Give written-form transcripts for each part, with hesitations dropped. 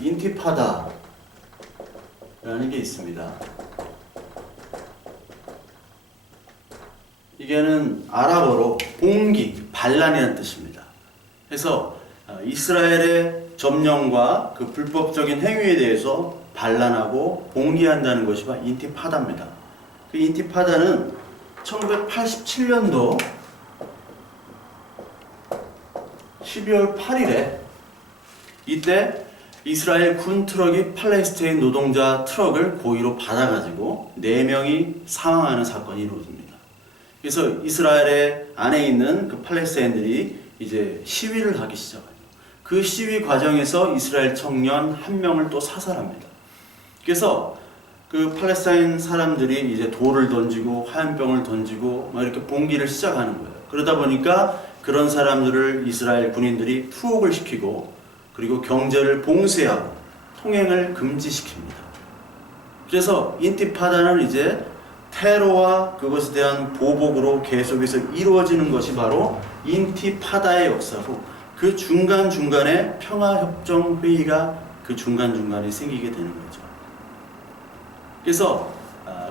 인티파다라는 게 있습니다. 이게는 아랍어로 봉기, 반란이라는 뜻입니다. 그래서 이스라엘의 점령과 그 불법적인 행위에 대해서 반란하고 봉기한다는 것이 바로 인티파다입니다. 그 인티파다는 1987년도 12월 8일에 이때 이스라엘 군 트럭이 팔레스타인 노동자 트럭을 고의로 받아가지고 4명이 사망하는 사건이 이루어집니다. 그래서 이스라엘의 안에 있는 그 팔레스타인들이 이제 시위를 하기 시작해요. 그 시위 과정에서 이스라엘 청년 1명을 또 사살합니다. 그래서 그 팔레스타인 사람들이 이제 돌을 던지고 화염병을 던지고 막 이렇게 봉기를 시작하는 거예요. 그러다 보니까 그런 사람들을 이스라엘 군인들이 투옥을 시키고 그리고 경제를 봉쇄하고 통행을 금지시킵니다. 그래서 인티파다는 이제 테러와 그것에 대한 보복으로 계속해서 이루어지는 것이 바로 인티파다의 역사고, 그 중간중간에 평화협정회의가 그 중간중간에 생기게 되는 거죠. 그래서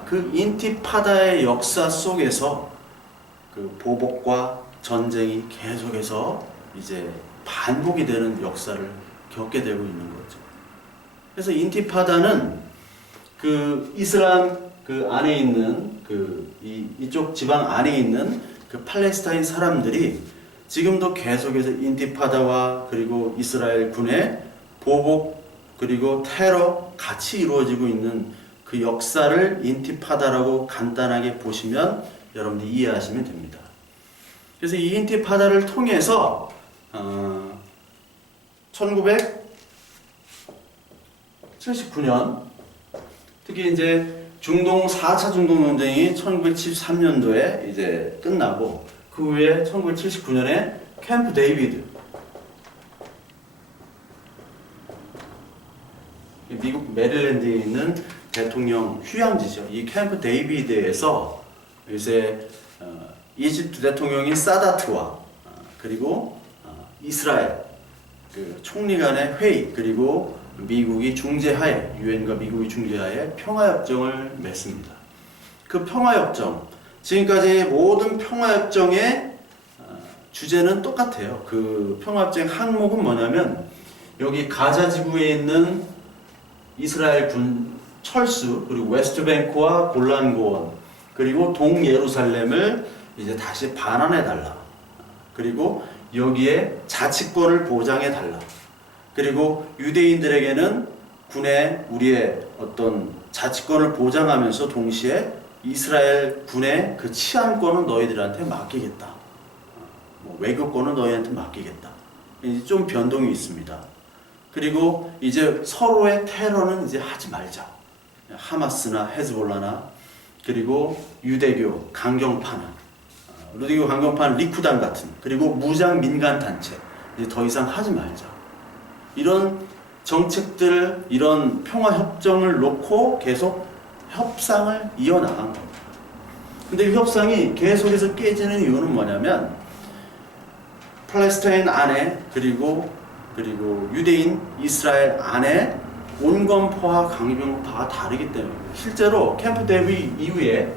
그 인티파다의 역사 속에서 그 보복과 전쟁이 계속해서 이제 반복이 되는 역사를 겪게 되고 있는 거죠. 그래서 인티파다는 그 이슬람 그 안에 있는 이쪽 지방 안에 있는 그 팔레스타인 사람들이 지금도 계속해서 인티파다와 그리고 이스라엘 군의 보복 그리고 테러 같이 이루어지고 있는 그 역사를 인티파다라고 간단하게 보시면 여러분들이 이해하시면 됩니다. 그래서 이 인티파다를 통해서 1979년 특히 이제 중동 4차 중동 전쟁이 1973년도에 이제 끝나고 그 후에 1979년에 캠프 데이비드, 미국 메릴랜드에 있는 대통령 휴양지죠. 이 캠프 데이비드에서 이제 이집트 대통령인 사다트와 그리고 이스라엘 그 총리 간의 회의 그리고 미국이 중재하에 유엔과 미국이 중재하에 평화협정을 맺습니다. 그 평화협정 지금까지 모든 평화협정의 주제는 똑같아요. 그 평화협정 항목은 뭐냐면 여기 가자 지구에 있는 이스라엘 군 철수 그리고 웨스트뱅크와 골란 고원 그리고 동예루살렘을 이제 다시 반환해 달라. 그리고 여기에 자치권을 보장해 달라. 그리고 유대인들에게는 군의 우리의 어떤 자치권을 보장하면서 동시에 이스라엘 군의 그 치안권은 너희들한테 맡기겠다. 외교권은 너희한테 맡기겠다. 이제 좀 변동이 있습니다. 그리고 이제 서로의 테러는 이제 하지 말자. 하마스나 헤즈볼라나 그리고 유대교 강경파나 루디교 강경파는 리쿠단 같은 그리고 무장 민간 단체 이제 더 이상 하지 말자. 이런 정책들, 이런 평화협정을 놓고 계속 협상을 이어나간 겁니다. 근데 이 협상이 계속해서 깨지는 이유는 뭐냐면 팔레스타인 안에 그리고 유대인 이스라엘 안에 온건파와 강경파가 다르기 때문입니다. 실제로 캠프 데이비드 이후에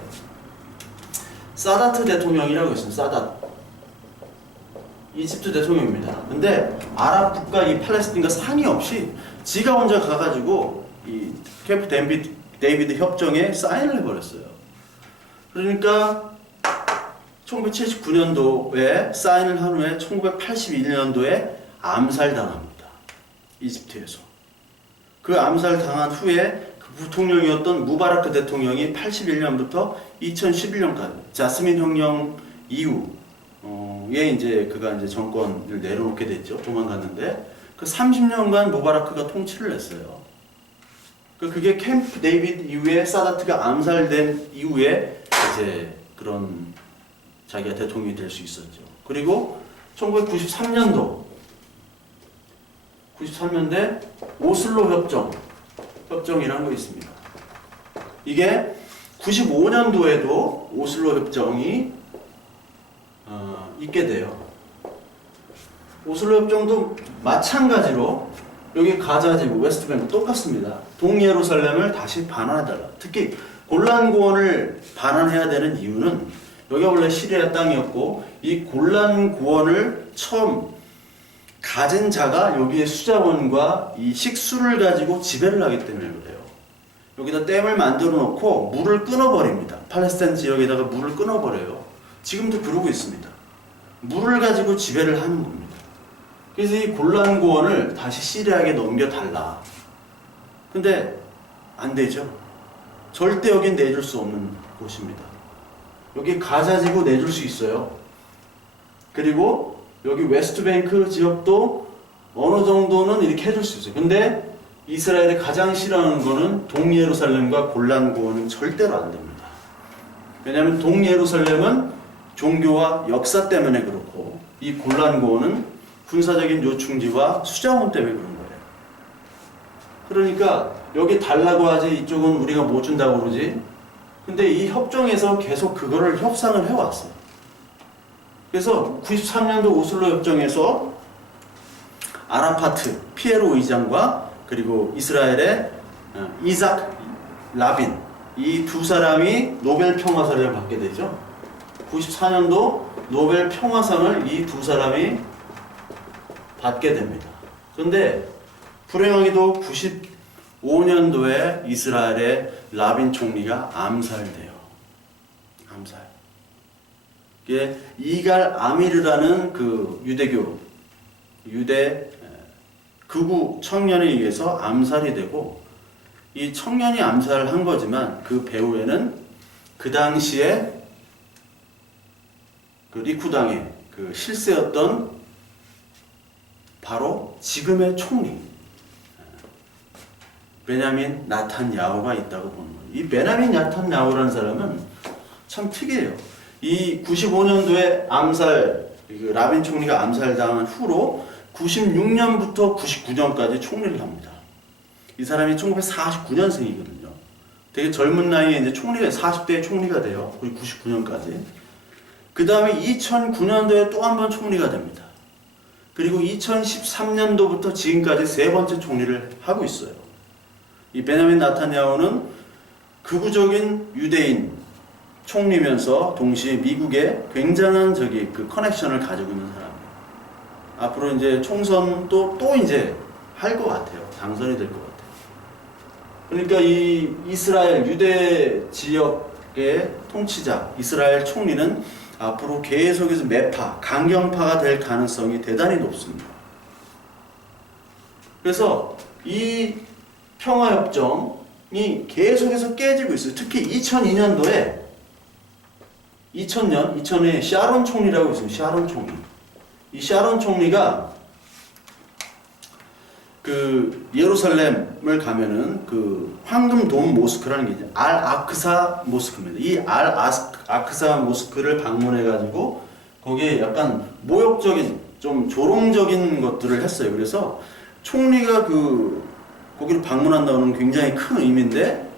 사다트 대통령이라고 있습니다. 사다트. 이집트 대통령입니다. 근데 아랍 국가 이 팔레스타인과 상의 없이 지가 혼자 가가지고 이 캠프 데이비드 협정에 사인을 해버렸어요. 그러니까 1979년도에 사인을 한 후에 1981년도에 암살당합니다. 이집트에서. 그 암살당한 후에 그 부통령이었던 무바라크 대통령이 81년부터 2011년까지 자스민 혁명 이후 에 이제 그가 이제 정권을 내려놓게 됐죠. 도망갔는데 그 30년간 무바라크가 통치를 했어요. 그게 캠프 데이비드 이후에 사다트가 암살된 이후에 이제 그런 자기가 대통령이 될 수 있었죠. 그리고 1993년도에 오슬로 협정이라는 거 있습니다. 이게 95년도에도 오슬로 협정이 있게 돼요. 오슬로 협정도 마찬가지로 여기 가자지구, 웨스트뱅크 똑같습니다. 동예루살렘을 다시 반환해달라. 특히 골란 고원을 반환해야 되는 이유는 여기가 원래 시리아 땅이었고 이 골란 고원을 처음 가진 자가 여기에 수자원과 이 식수를 가지고 지배를 하기 때문에 그래요. 여기다 댐을 만들어 놓고 물을 끊어버립니다. 팔레스타인 지역에다가 물을 끊어버려요. 지금도 그러고 있습니다. 물을 가지고 지배를 하는 겁니다. 그래서 이 골란 고원을 다시 시리아에게 넘겨달라. 근데 안 되죠. 절대 여긴 내줄 수 없는 곳입니다. 여기 가자지구 내줄 수 있어요. 그리고 여기 웨스트뱅크 지역도 어느 정도는 이렇게 해줄 수 있어요. 근데 이스라엘이 가장 싫어하는 거는 동예루살렘과 골란 고원은 절대로 안 됩니다. 왜냐하면 동예루살렘은 종교와 역사 때문에 그렇고 이 골란 고원은 군사적인 요충지와 수자원 때문에 그런 거예요. 그러니까 여기 달라고 하지 이쪽은 우리가 못 준다고 그러지. 근데 이 협정에서 계속 그거를 협상을 해왔어요. 그래서 93년도 오슬로 협정에서 아라파트, 피에로 의장과 그리고 이스라엘의 이삭 라빈 이 두 사람이 노벨 평화상을 받게 되죠. 94년도 노벨 평화상을 이 두 사람이 받게 됩니다. 그런데 불행하게도 95년도에 이스라엘의 라빈 총리가 암살돼요. 암살. 이게 이갈 아미르라는 그 유대 극우 청년에 의해서 암살이 되고 이 청년이 암살을 한 거지만 그 배후에는 그 당시에 그 리쿠당의 그 실세였던 바로 지금의 총리 베냐민 나탄야후가 있다고 보는 거예요. 이 베냐민 나탄야후라는 사람은 참 특이해요. 이 95년도에 그 라빈 총리가 암살당한 후로 96년부터 99년까지 총리를 합니다. 이 사람이 1949년생이거든요. 되게 젊은 나이에 이제 40대에 총리가 돼요. 거의 99년까지. 그 다음에 2009년도에 또 한 번 총리가 됩니다. 그리고 2013년도부터 지금까지 세 번째 총리를 하고 있어요. 이 베냐민 나탄야후는 극우적인 유대인 총리면서 동시에 미국의 굉장한 그 커넥션을 가지고 있는 사람이에요. 앞으로 이제 총선도 또 이제 할 것 같아요. 당선이 될 것 같아요. 그러니까 이 이스라엘 유대 지역의 통치자 이스라엘 총리는 앞으로 계속해서 매파, 강경파가 될 가능성이 대단히 높습니다. 그래서 이 평화협정이 계속해서 깨지고 있어요. 특히 2000년에 샤론 총리라고 있습니다. 샤론 총리. 이 샤론 총리가 그 예루살렘을 가면은 그 황금 돔 모스크라는 게 이제 알 아크사 모스크입니다. 이 알 아크사 모스크를 방문해 가지고 거기에 약간 모욕적인 좀 조롱적인 것들을 했어요. 그래서 총리가 거기를 방문한다는 굉장히 큰 의미인데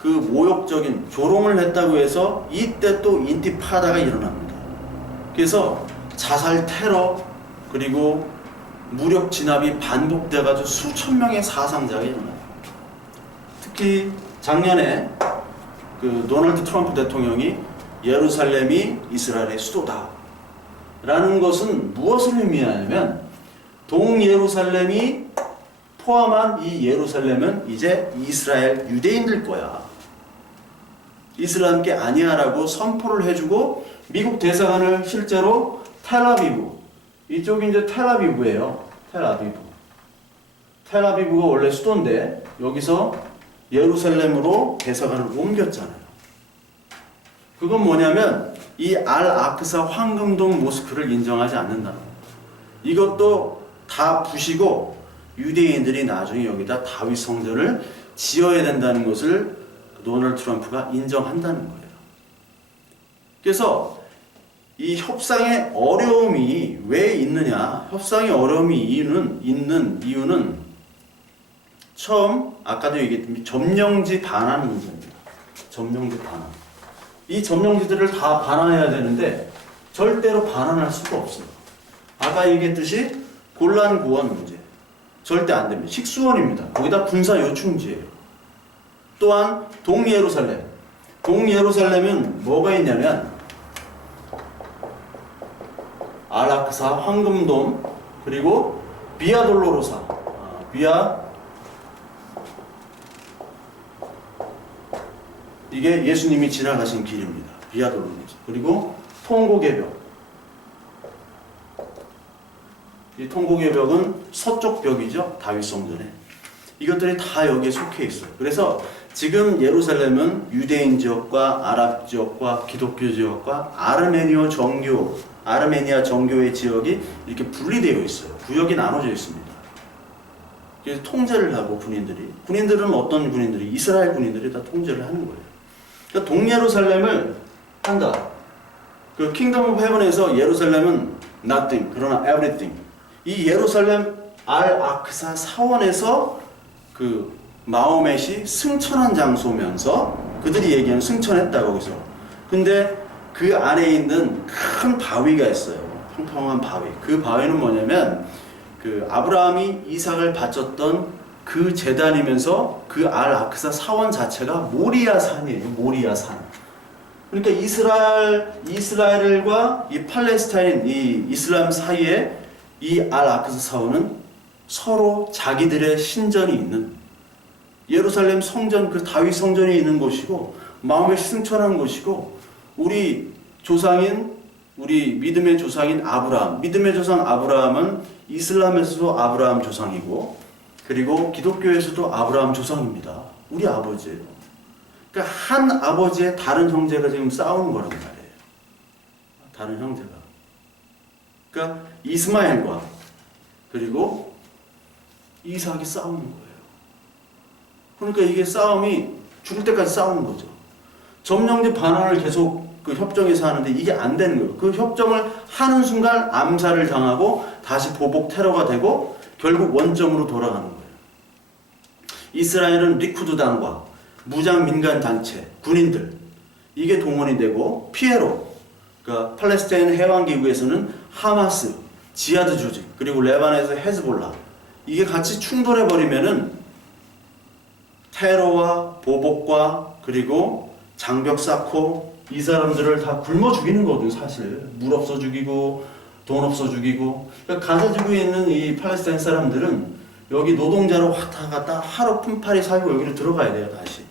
그 모욕적인 조롱을 했다고 해서 이때 또 인티파다가 일어납니다. 그래서 자살 테러 그리고 무력 진압이 반복돼가지고 수천 명의 사상자가 일어나요. 특히 작년에 그 도널드 트럼프 대통령이 예루살렘이 이스라엘의 수도다 라는 것은 무엇을 의미하냐면 동예루살렘이 포함한 이 예루살렘은 이제 이스라엘 유대인들 거야. 이스라엘께 아니야 라고 선포를 해주고 미국 대사관을 실제로 텔아비브 이쪽이 이제 텔아비브예요. 텔아비브가 원래 수도인데 여기서 예루살렘으로 대사관을 옮겼잖아요. 그건 뭐냐면 이 알 아크사 황금동 모스크를 인정하지 않는다는 거예요. 이것도 다 부시고 유대인들이 나중에 여기다 다윗 성전을 지어야 된다는 것을 도널드 트럼프가 인정한다는 거예요. 그래서 이 협상의 어려움이 왜 있느냐? 협상의 어려움이 있는 이유는 처음 아까도 얘기했던 점령지 반환 문제입니다. 점령지 반환. 이 점령지들을 다 반환해야 되는데 절대로 반환할 수가 없어요. 아까 얘기했듯이 골란 고원 문제. 절대 안 됩니다. 식수원입니다. 거기다 군사 요충지예요. 또한 동예루살렘. 동예루살렘은 뭐가 있냐면 알악사, 황금돔, 그리고 비아 돌로로사. 이게 예수님이 지나가신 길입니다. 비아 돌로로사. 그리고 통곡의 벽. 이 통곡의 벽은 서쪽 벽이죠. 다윗 성전에. 이것들이 다 여기에 속해 있어요. 그래서 지금 예루살렘은 유대인 지역과 아랍 지역과 기독교 지역과 아르메니아 정교의 지역이 이렇게 분리되어 있어요. 구역이 나눠져 있습니다. 그래서 통제를 하고 군인들은 어떤 군인들이? 이스라엘 군인들이 다 통제를 하는 거예요. 그러니까 동예루살렘을 한다. 그 킹덤 오브 헤븐에서 예루살렘은 nothing, 그러나 everything. 이 예루살렘 알-아크사 사원에서 그 마호멧이 승천한 장소면서 그들이 얘기하는 승천했다 거기서. 근데 그 안에 있는 큰 바위가 있어요. 평평한 바위. 그 바위는 뭐냐면 그 아브라함이 이삭을 바쳤던 그 제단이면서 그 알-아크사 사원 자체가 모리아 산이에요. 모리아 산. 그러니까 이스라엘과 이 팔레스타인, 이 이슬람 사이에 이 알-아크사 사원은 서로 자기들의 신전이 있는 예루살렘 성전, 그 다윗 성전이 있는 곳이고 마음에 승천한 곳이고 우리 믿음의 조상인 아브라함, 믿음의 조상 아브라함은 이슬람에서도 아브라함 조상이고 그리고 기독교에서도 아브라함 조상입니다. 우리 아버지예요. 그러니까 한 아버지의 다른 형제가 지금 싸우는 거란 말이에요. 다른 형제가. 그러니까 이스마엘과 그리고 이삭이 싸우는 거예요. 그러니까 이게 싸움이 죽을 때까지 싸우는 거죠. 점령지 반환을 계속 그 협정에서 하는데 이게 안 되는 거예요. 그 협정을 하는 순간 암살을 당하고 다시 보복 테러가 되고 결국 원점으로 돌아가는 거예요. 이스라엘은 리쿠드당과 무장 민간 단체, 군인들 이게 동원이 되고 피에로 그러니까 팔레스타인 해방기구에서는 하마스, 지하드 조직 그리고 레바논에서 헤즈볼라 이게 같이 충돌해버리면은 테러와 보복과 그리고 장벽 쌓고 이 사람들을 다 굶어 죽이는 거거든요. 사실 물 없어 죽이고 돈 없어 죽이고. 그러니까 가자 지구에 있는 이 팔레스타인 사람들은 여기 노동자로 왔다 갔다 하루 품팔이 살고 여기로 들어가야 돼요. 다시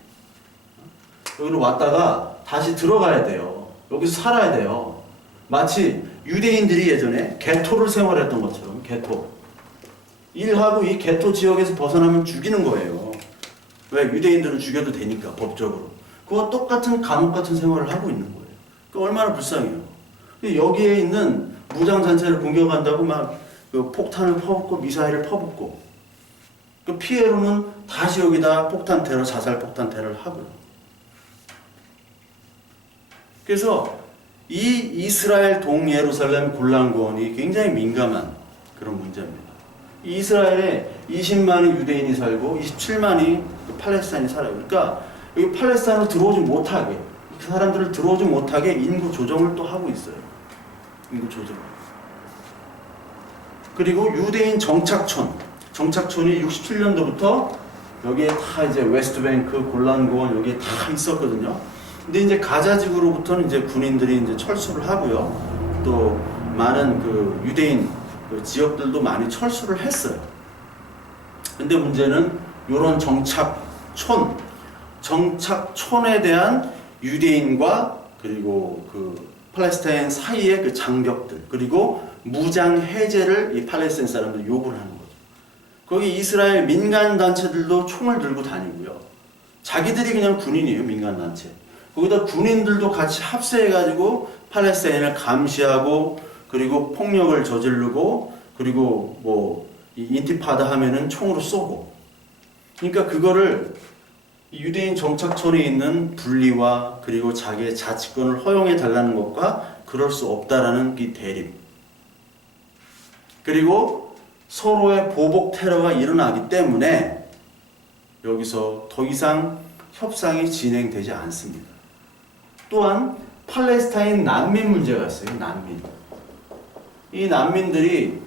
여기로 왔다가 다시 들어가야 돼요. 여기서 살아야 돼요. 마치 유대인들이 예전에 게토를 생활했던 것처럼 게토 일하고 이 게토 지역에서 벗어나면 죽이는 거예요. 왜? 유대인들은 죽여도 되니까 법적으로. 그와 똑같은 감옥 같은 생활을 하고 있는 거예요. 그러니까 얼마나 불쌍해요. 여기에 있는 무장단체를 공격한다고 막 그 폭탄을 퍼붓고 미사일을 퍼붓고 그 피해로는 다시 여기다 폭탄 테러, 자살 폭탄 테러를 하고요. 그래서 이 이스라엘 동예루살렘 곤란구원이 굉장히 민감한 그런 문제입니다. 이스라엘에 20만이 유대인이 살고 27만이 팔레스타인이 살아요. 그러니까 여기 팔레스타인으로 들어오지 못하게 그 사람들을 들어오지 못하게 인구 조정을 또 하고 있어요. 인구 조정. 그리고 유대인 정착촌이 67년도부터 여기에 다 이제 웨스트뱅크 골란고원 여기에 다 있었거든요. 근데 이제 가자지구로부터는 이제 군인들이 이제 철수를 하고요. 또 많은 그 유대인 그 지역들도 많이 철수를 했어요. 근데 문제는 이런 정착촌에 대한 유대인과 그리고 그 팔레스타인 사이의 그 장벽들 그리고 무장 해제를 이 팔레스타인 사람들이 요구를 하는 거죠. 거기 이스라엘 민간 단체들도 총을 들고 다니고요. 자기들이 그냥 군인이에요. 민간 단체. 거기다 군인들도 같이 합세해가지고 팔레스타인을 감시하고 그리고 폭력을 저지르고 그리고 뭐 인티파다 하면은 총으로 쏘고. 그러니까 그거를 유대인 정착촌에 있는 분리와 그리고 자기의 자치권을 허용해 달라는 것과 그럴 수 없다라는 이 대립. 그리고 서로의 보복 테러가 일어나기 때문에 여기서 더 이상 협상이 진행되지 않습니다. 또한 팔레스타인 난민 문제가 있어요. 난민. 이 난민들이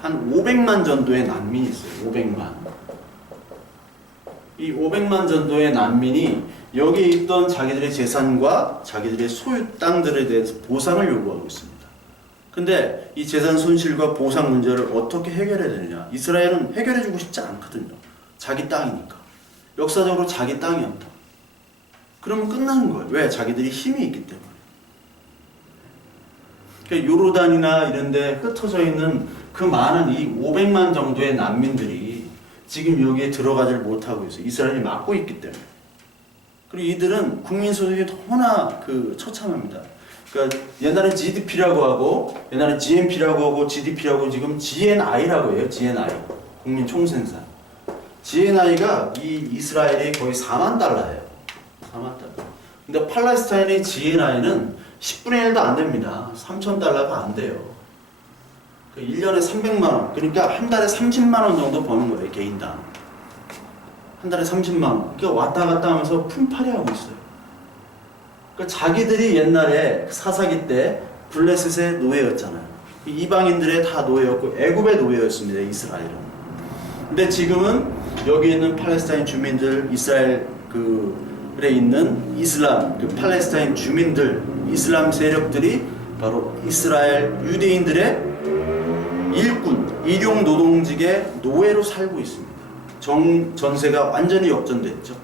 한 500만 정도의 난민이 있어요. 500만. 이 500만 정도의 난민이 여기에 있던 자기들의 재산과 자기들의 소유 땅들에 대해서 보상을 요구하고 있습니다. 근데 이 재산 손실과 보상 문제를 어떻게 해결해야 되느냐? 이스라엘은 해결해주고 싶지 않거든요. 자기 땅이니까. 역사적으로 자기 땅이었다. 그러면 끝나는 거예요. 왜? 자기들이 힘이 있기 때문에. 그러니까 요르단이나 이런 데 흩어져 있는 그 많은 이 500만 정도의 난민들이 지금 여기에 들어가질 못하고 있어요. 이스라엘이 막고 있기 때문에. 그리고 이들은 국민 소득이 너무나 처참합니다. 그러니까 옛날에 GDP라고 하고, 옛날에 GNP라고 하고, GDP라고 지금 GNI라고 해요. GNI. 국민 총생산. GNI가 이 이스라엘이 거의 4만 달러예요. 4만 달러. 근데 팔레스타인의 GNI는 10분의 1도 안 됩니다. 3천 달러가 안 돼요. 1년에 300만 원. 그러니까 한 달에 30만 원 정도 버는 거예요. 개인당. 한 달에 30만 원. 그러니까 왔다 갔다 하면서 품팔이 하고 있어요. 그러니까 자기들이 옛날에 사사기 때 블레셋의 노예였잖아요. 이방인들의 다 노예였고 애굽의 노예였습니다. 이스라엘은. 근데 지금은 여기 있는 팔레스타인 주민들, 이스라엘에 있는 이슬람, 팔레스타인 주민들, 이슬람 세력들이 바로 이스라엘 유대인들의 일꾼, 일용 노동직의 노예로 살고 있습니다. 전세가 완전히 역전됐죠.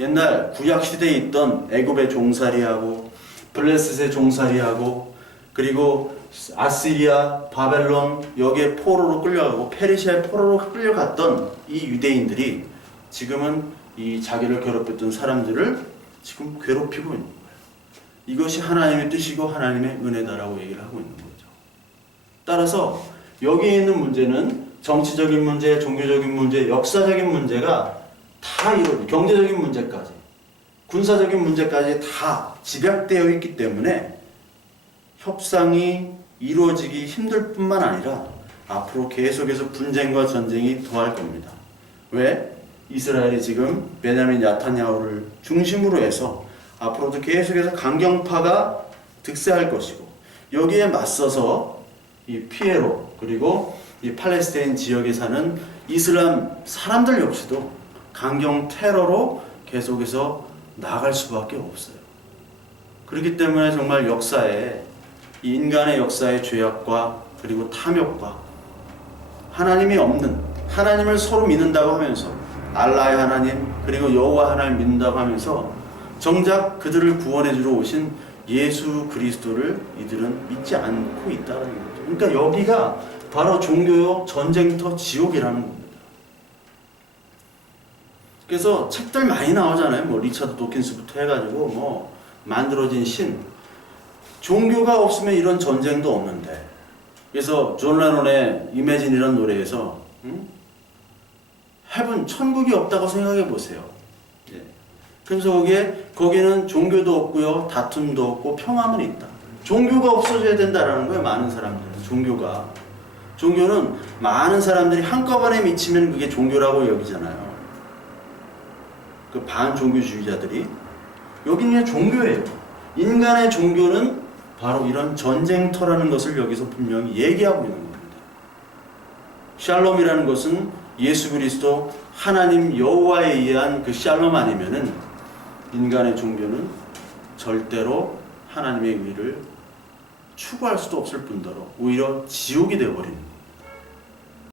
옛날 구약 시대에 있던 애굽의 종살이하고 블레셋의 종살이하고 그리고 아시리아, 바벨론 여기에 포로로 끌려가고 페르시아의 포로로 끌려갔던 이 유대인들이 지금은 이 자기를 괴롭혔던 사람들을 지금 괴롭히고 있는 거예요. 이것이 하나님의 뜻이고 하나님의 은혜다라고 얘기를 하고 있는 거죠. 따라서 여기에 있는 문제는 정치적인 문제, 종교적인 문제, 역사적인 문제가 다 경제적인 문제까지, 군사적인 문제까지 다 집약되어 있기 때문에 협상이 이루어지기 힘들 뿐만 아니라 앞으로 계속해서 분쟁과 전쟁이 더할 겁니다. 왜? 이스라엘이 지금 베냐민 야타냐후를 중심으로 해서 앞으로도 계속해서 강경파가 득세할 것이고 여기에 맞서서 이 피에로 그리고 이 팔레스타인 지역에 사는 이슬람 사람들 역시도 강경 테러로 계속해서 나아갈 수밖에 없어요. 그렇기 때문에 정말 역사에 이 인간의 역사의 죄악과 그리고 탐욕과 하나님이 없는 하나님을 서로 믿는다고 하면서 알라의 하나님 그리고 여호와 하나님 믿는다고 하면서 정작 그들을 구원해 주러 오신 예수 그리스도를 이들은 믿지 않고 있다는 거죠. 그러니까 여기가 바로 종교 전쟁터 지옥이라는 겁니다. 그래서 책들 많이 나오잖아요. 뭐 리차드 도킨스부터 해가지고 뭐 만들어진 신. 종교가 없으면 이런 전쟁도 없는데. 그래서 존 레논의 이매진이라는 노래에서 헤븐 천국이 없다고 생각해 보세요. 예. 그래서 거기는 종교도 없고요, 다툼도 없고 평화만 있다. 종교가 없어져야 된다라는 거예요. 많은 사람들은 종교는 많은 사람들이 한꺼번에 미치면 그게 종교라고 여기잖아요. 그 반종교주의자들이 여기는 그냥 종교예요. 인간의 종교는 바로 이런 전쟁터라는 것을 여기서 분명히 얘기하고 있는 겁니다. 샬롬이라는 것은 예수 그리스도 하나님 여호와에 의한 그 샬롬 아니면은 인간의 종교는 절대로 하나님의 의를 추구할 수도 없을 뿐더러 오히려 지옥이 되어버리는 거예요.